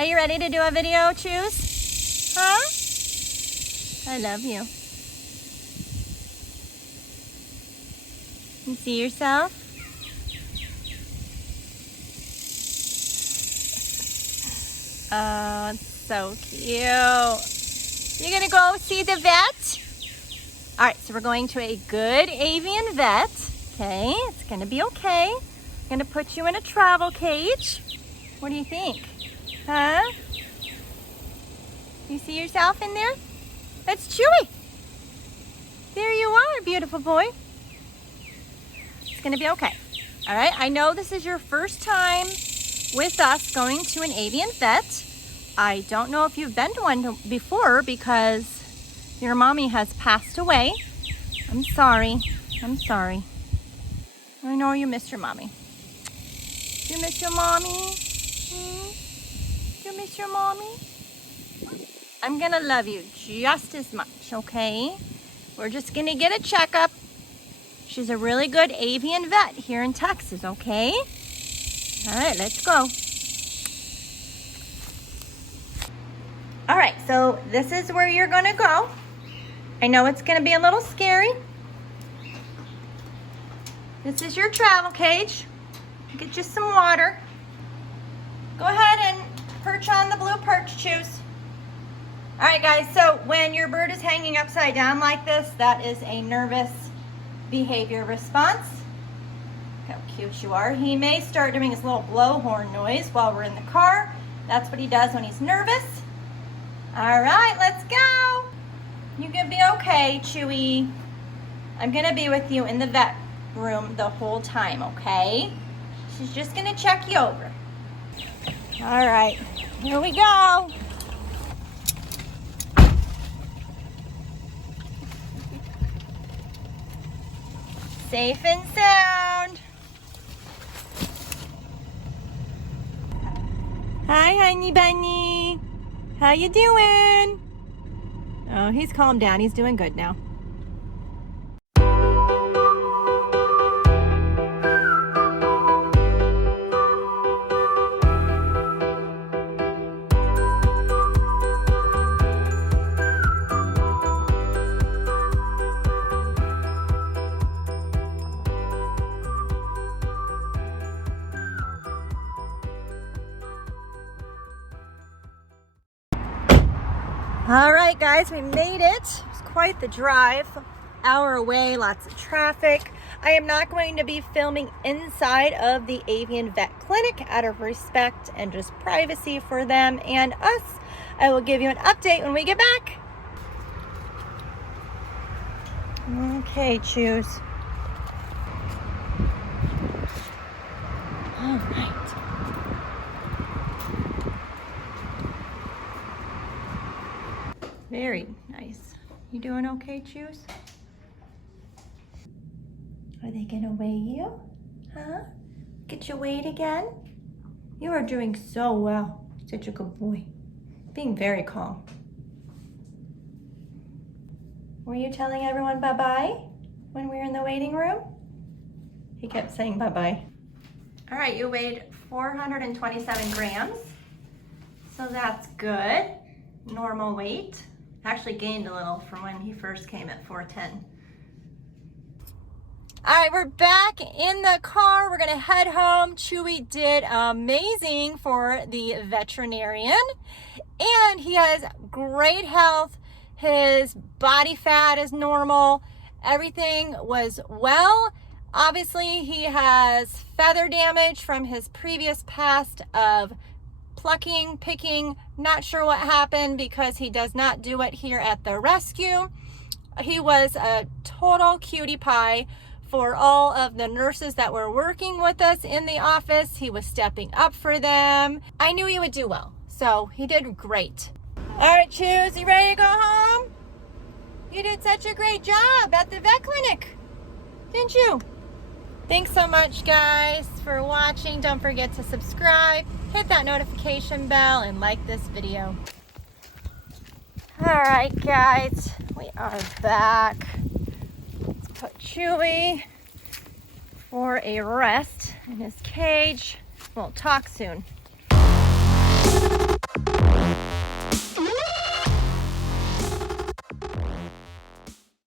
Are you ready to do a video, Choose? Huh? I love you. You see yourself? Oh, it's so cute. You're gonna go see the vet? All right, so we're going to a good avian vet. Okay, it's gonna be okay. I'm gonna put you in a travel cage. What do you think? Huh? You see yourself in there? That's Chewy. There you are, beautiful boy. It's gonna be okay. All right, I know this is your first time with us going to an avian vet. I don't know if you've been to one before because your mommy has passed away. I'm sorry. I'm sorry. I know you missed your mommy. Do you miss your mommy? Do you miss your mommy? I'm gonna love you just as much, okay? We're just gonna get a checkup. She's a really good avian vet here in Texas, okay? All right, let's go. All right, so this is where you're gonna go. I know it's gonna be a little scary. This is your travel cage. Get you some water. Go ahead and perch on the blue perch, Choose. All right, guys, so when your bird is hanging upside down like this, that is a nervous behavior response. Look how cute you are. He may start doing his little blowhorn noise while we're in the car. That's what he does when he's nervous. All right, let's go. You're gonna be okay, Chewy. I'm gonna be with you in the vet room the whole time, okay? She's just gonna check you over. All right, here we go. Safe and sound. Hi, honey bunny. How you doing? Oh, he's calmed down. He's doing good now. All right, guys, we made it. It was quite the drive. Hour away, lots of traffic. I am not going to be filming inside of the avian vet clinic out of respect and just privacy for them and us. I will give you an update when we get back. Okay, Choose. All right. Very nice. You doing okay, Choose? Are they gonna weigh you? Huh? Get you weighed again? You are doing so well. Such a good boy. Being very calm. Were you telling everyone bye-bye when we were in the waiting room? He kept saying bye-bye. All right, you weighed 427 grams. So that's good. Normal weight. Actually gained a little from when he first came at 410. All right, we're back in the car. We're gonna head home. Chewy did amazing for the veterinarian, and he has great health. His body fat is normal. Everything was well. Obviously, he has feather damage from his previous past of plucking, picking, not sure what happened because he does not do it here at the rescue. He was a total cutie pie for all of the nurses that were working with us in the office. He was stepping up for them. I knew he would do well, so he did great. All right, Choose, you ready to go home? You did such a great job at the vet clinic, didn't you? Thanks so much, guys, for watching. Don't forget to subscribe, hit that notification bell, and like this video. All right, guys, we are back. Let's put Chewy for a rest in his cage. We'll talk soon.